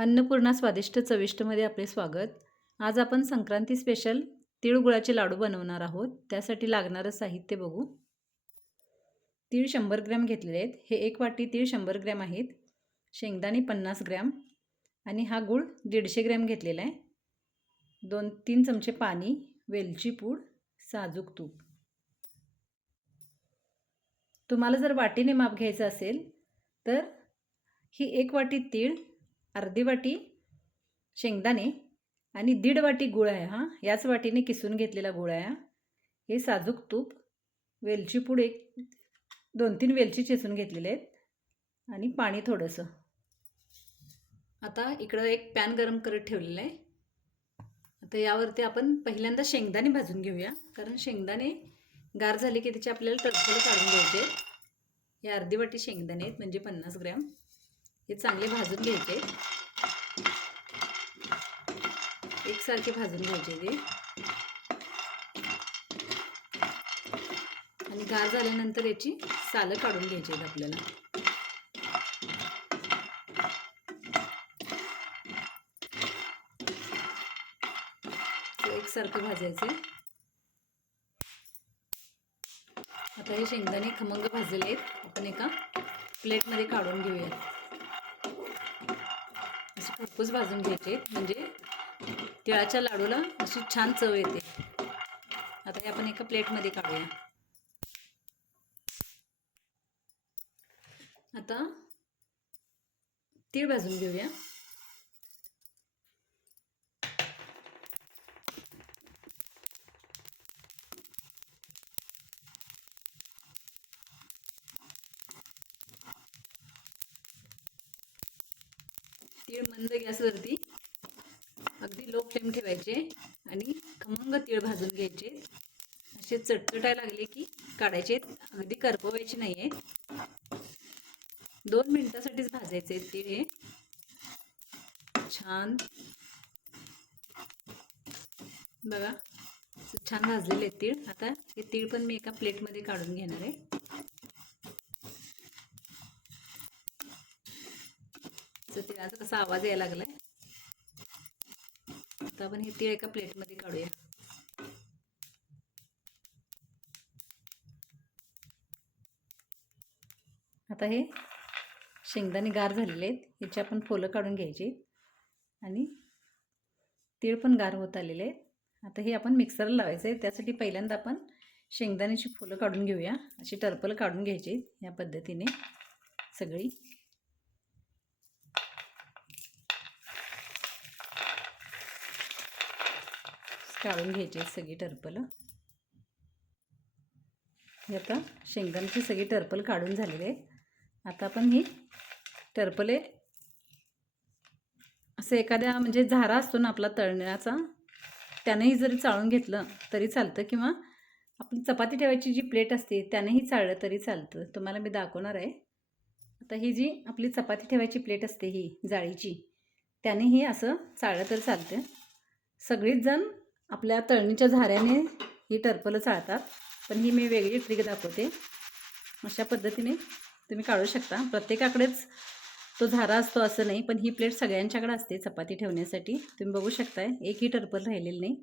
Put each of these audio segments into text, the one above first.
अन्नपूर्णा स्वादिष्ट चविष्टमध्ये आपले स्वागत. आज आपण संक्रांती स्पेशल तिळगुळाचे लाडू बनवणार आहोत. त्यासाठी लागणारं साहित्य बघू. तीळ शंभर ग्रॅम घेतलेले आहेत. हे एक वाटी तीळ शंभर ग्रॅम आहेत. शेंगदाणे पन्नास ग्रॅम आणि हा गूळ दीडशे ग्रॅम घेतलेला आहे. दोन तीन चमचे पाणी वेलची पूड साजूक तूप. तुम्हाला जर वाटीने माप घ्यायचं असेल तर ही एक वाटी तीळ अर्धी वाटी शेंगदाणे आणि दीड वाटी गुळ आहे हा. याच वाटीने किसून घेतलेला गुळ आहे हा. हे साजूक तूप वेलची पूड एक दोन तीन वेलची चेचून घेतलेले आहेत. आणि पाणी थोडंसं. आता इकडं एक पॅन गरम करत ठेवलेलं आहे. आता यावरती आपण पहिल्यांदा शेंगदाणे भाजून घेऊया कारण शेंगदाणे गार झाले की त्याचे आपल्याला टरफलं काढून घ्यायचे हे अर्धी वाटी शेंगदाणे आहेत म्हणजे पन्नास ग्रॅम. हे चांगले भाजून घ्यायचे. एकसारखे भाजून घ्यायचे ते आणि गार झाल्यानंतर याची सालं काढून घ्यायची आहेत आपल्याला. एकसारखं भाजायचे. आता हे शेंगदाणे खमंग भाजलेले आहेत. आपण एका प्लेटमध्ये काढून घेऊयात. असे भाजून घ्यायचे म्हणजे तिळाच्या लाडूला अशी छान चव येते. आता हे आपण एका प्लेटमध्ये काढूया. आता तीळ भाजून घेऊया. तीळ मंद गॅसवरती अगदी लो फ्लेम ठेवायचे आणि खमंग तीळ भाजून घ्यायचे. असे चटकटाय लागले की काढायचे. अगदी करपवायचे नाही आहे दोन मिनटासाठीच भाजायचे तीळ हे छान. बघा छान भाजलेले आहेत तीळ. आता हे तीळ पण मी एका प्लेटमध्ये काढून घेणार आहे. तिळाचा कसा आवाज यायला लागलाय. आता आपण हे तीळ एका प्लेटमध्ये काढूया. आता हे शेंगदाणे गार झालेले आहेत. याची आपण फुलं काढून घ्यायची. आणि तीळ पण गार होत आलेले आहेत. आता हे आपण मिक्सरला लावायचं आहे. त्यासाठी पहिल्यांदा आपण शेंगदाण्याची फुलं काढून घेऊया. अशी टर्पल काढून घ्यायची या पद्धतीने सगळी. काढून घ्यायची सगळी टर्पलं. हे आता शेंगदाण्याची सगळी टर्पल काढून झालेली आहे. आता आपण ही टर्पले असं एखाद्या म्हणजे झारा असतो ना आपला तळण्याचा त्यानंही जरी चाळून घेतलं तरी चालतं किंवा आपली चपाती ठेवायची जी प्लेट असते त्यानेही चाळलं तरी चालतं. तुम्हाला मी दाखवणार आहे. आता ही जी आपली चपाती ठेवायची प्लेट असते ही जाळीची त्यानेही असं चाळलं तर चालतं सगळीच जण आपल्या तळणीच्या झाऱ्याने ही टरपलं चाळतात. पण ही मी वेगळी ट्रिक दाखवते. अशा पद्धतीने तुम्ही काढू शकता. प्रत्येकाकडेच तो झारा असतो असं नाही पण ही प्लेट सगळ्यांच्याकडे असते चपाती ठेवण्यासाठी. तुम्ही बघू शकताय एकही टर्पल राहिलेलं नाही.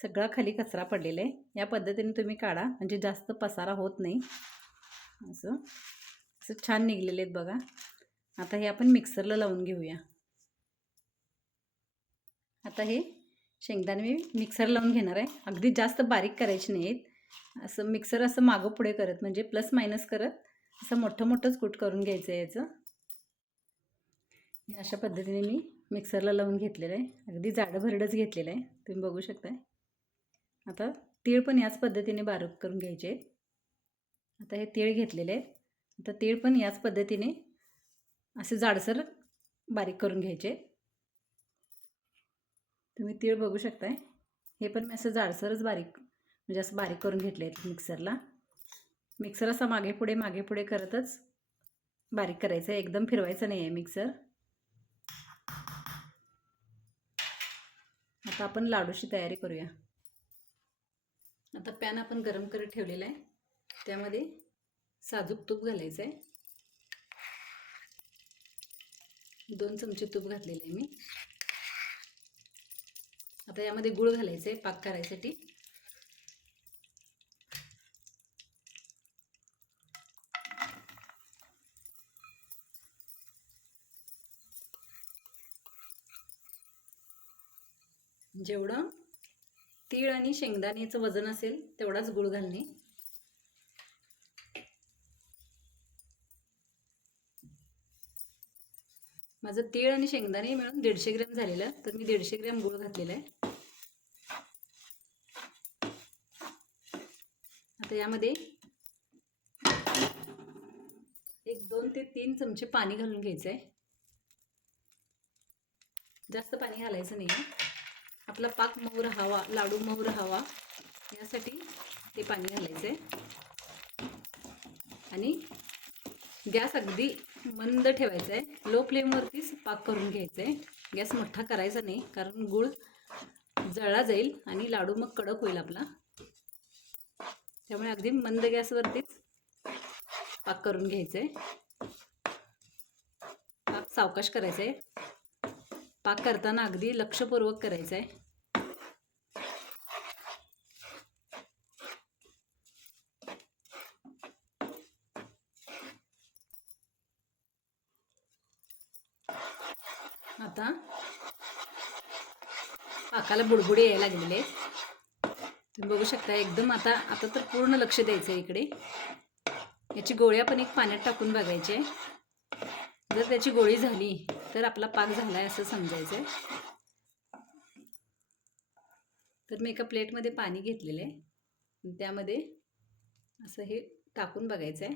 सगळा खाली कचरा पडलेला आहे. या पद्धतीने तुम्ही काढा. म्हणजे जास्त पसारा होत नाही. असं. असं छान निघलेले आहेत बघा. आता हे आपण मिक्सरला लावून घेऊया. आता हे शेंगदाणे मी मिक्सर लावून घेणार आहे. अगदी जास्त बारीक करायचे नाहीत. असं मिक्सर असं मागं पुढे करत म्हणजे प्लस मायनस करत असं मोठं मोठंच कूट करून घ्यायचं आहे याचं. अशा पद्धतीने मी मिक्सरला लावून घेतलेलं आहे. अगदी जाडं भरडंच घेतलेलं आहे. तुम्ही बघू शकताय. आता तीळ पण याच पद्धतीने बारीक करून घ्यायचे. आहेत आता हे तीळ घेतलेले आहेत. आता तीळ पण याच पद्धतीने असे जाडसर बारीक करून घ्यायचे. तुम्ही तीळ बघू शकताय. हे पण मी असं जाडसरच बारीक म्हणजे असं बारीक करून घेतले आहेत मिक्सरला. मिक्सर असा मागे पुढे मागे पुढे करतच बारीक करायचं आहे. एकदम फिरवायचं नाही आहे मिक्सर. आता आपण लाडूची तयारी करूया. आता पॅन आपण गरम करत ठेवलेला आहे. त्यामध्ये साजूक तूप घालायचं आहे. दोन चमचे तूप घातलेले आहे मी. आता यामध्ये गुळ घालायचं आहे पाक करायसाठी. जेवढं तीळ आणि शेंगदाण्याचं वजन असेल तेवढाच गुळ घालणे. माझं तीळ आणि शेंगदाणे मिळून दीडशे ग्रॅम झालेलं तर मी दीडशे ग्रॅम गुळ घातलेला आहे. तर यामध्ये एक दोन ते तीन चमचे पाणी घालून घ्यायचं आहे जास्त पाणी घालायचं नाही आहे आपला पाक मऊ राहावा लाडू मऊ राहावा यासाठी ते पाणी घालायचं आहे आणि गॅस अगदी मंद ठेवायचा आहे लो फ्लेमवरतीच पाक करून घ्यायचा आहे गॅस मोठा करायचा नाही कारण गूळ जळला जाईल आणि लाडू मग कडक होईल आपला. त्यामुळे अगदी मंद गॅसवरतीच पाक करून घ्यायचं आहे पाक सावकाश करायचा आहे पाक करताना अगदी लक्षपूर्वक करायचं आहे आता पाकाला बुडबुडी यायला लागलेली आहे. तुम्ही बघू शकता एकदम आता आता तर पूर्ण लक्ष द्यायचं आहे इकडे. याची गोळ्या पण एक पाण्यात टाकून बघायचे. जर त्याची गोळी झाली तर आपला पाक झाला आहे असं समजायचं आहे तर मी एका प्लेटमध्ये पाणी घेतलेलं आहे. त्यामध्ये असं हे टाकून बघायचं आहे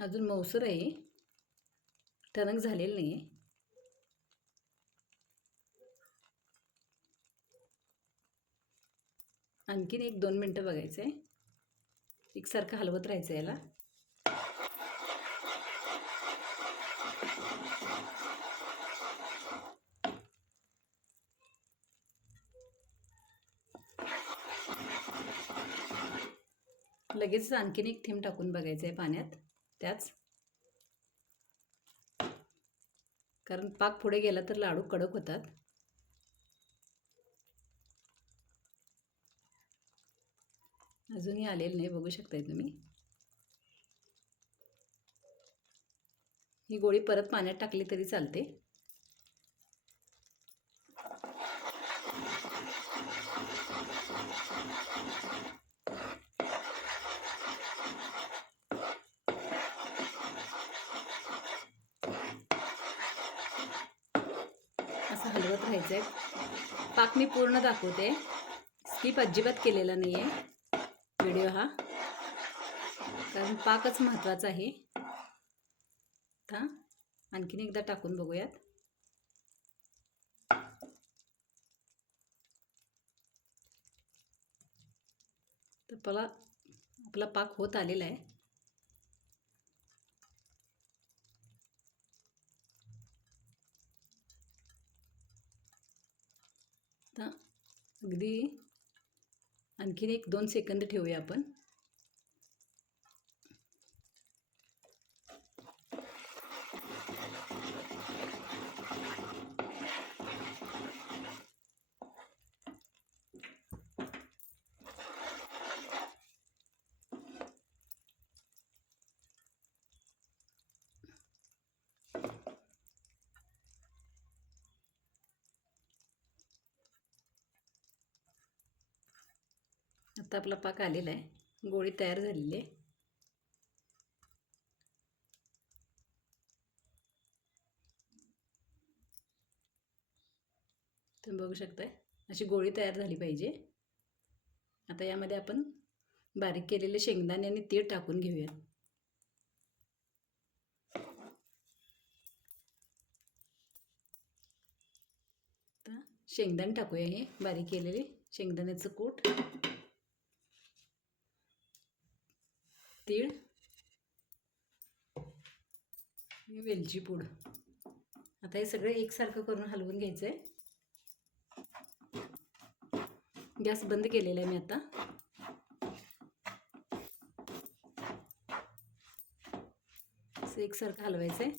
अजून मौसर आहे. टणक झालेलं नाही आहे आणखीन एक दोन मिनटं बघायचं आहे एकसारखं हलवत राहायचं याला. लगेच आणखीन एक थेंब टाकून बघायचं आहे पाण्यात. त्याच. कारण पाक पुढे गेला तर लाडू कडक होतात. अजूनही आलेलं नाही बघू शकताय तुम्ही. ही गोळी परत पाण्यात टाकली तरी चालते. असं आहे पाक मी पूर्ण दाखवते. स्किप अजिबात केलेला नाही आहे व्हिडिओ हा. कारण पाकच महत्त्वाचा आहे. आता आणखीन एकदा टाकून बघूयात. तर आपला आपला पाक होत आलेला आहे आता अगदी आणखीन एक दोन सेकंद ठेवूया आपण. आता आपला पाक आलेला आहे. गोळी तयार झालेली आहे. तुम्ही बघू शकताय अशी गोळी तयार झाली पाहिजे. आता यामध्ये आपण बारीक केलेले शेंगदाणे आणि तीळ टाकून घेऊया आता शेंगदाणे टाकूया हे बारीक केलेले शेंगदाण्याचं कूट. तीळ. वेलची पूड. आता हे सगळं एकसारखं करून हलवून घ्यायचं आहे गॅस बंद केलेला आहे मी आता. असं एकसारखं हलवायचं आहे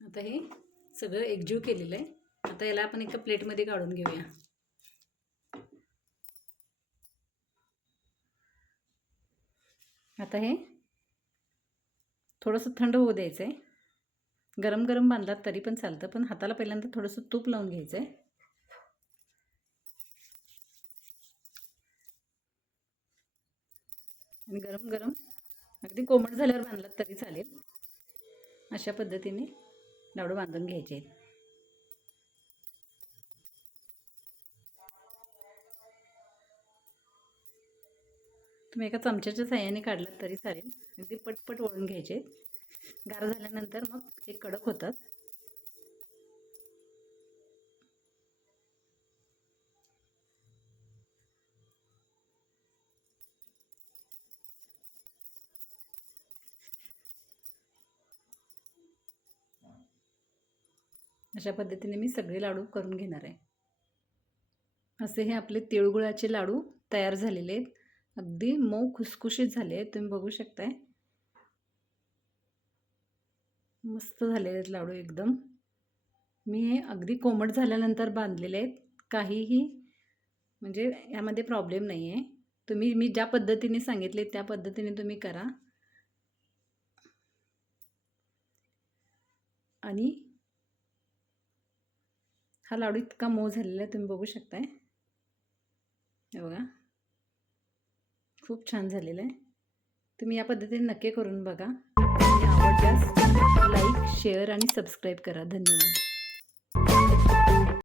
आता हे सगळं एकजीव केलेलं आहे. आता याला आपण एका प्लेटमध्ये काढून घेऊया. आता हे थोडंसं थंड होऊ द्यायचं आहे गरम गरम बांधलात तरी पण चालतं पण हाताला पहिल्यांदा थोडंसं तूप लावून घ्यायचं आहे आणि गरम गरम अगदी कोमट झाल्यावर बांधलात तरी चालेल. अशा पद्धतीने लाडू बांधून घ्यायचे तुम्ही एका चमच्याच्या साह्याने काढलात तरी चालेल. अगदी पटपट वळून घ्यायचे गार झाल्यानंतर मग ते कडक होतात. अशा पद्धतीने मी सगळे लाडू करून घेणार आहे. असे हे आपले तिळगुळाचे लाडू तयार झालेले आहेत. अगदी मऊ खुसखुशीत झाले आहेत. तुम्ही बघू शकताय. मस्त झालेले आहेत लाडू एकदम. मी हे अगदी कोमट झाल्यानंतर बांधलेले आहेत. काहीही म्हणजे यामध्ये प्रॉब्लेम नाही आहे तुम्ही मी ज्या पद्धतीने सांगितले त्या पद्धतीने तुम्ही करा. आणि हा लाडू इतका मऊ झालेला आहे तुम्ही बघू शकताय. हे बघा. खूप छान झालेलं आहे. तुम्ही या पद्धतीने नक्की करून बघा. आवडल्यास लाईक शेअर आणि सबस्क्राईब करा. धन्यवाद.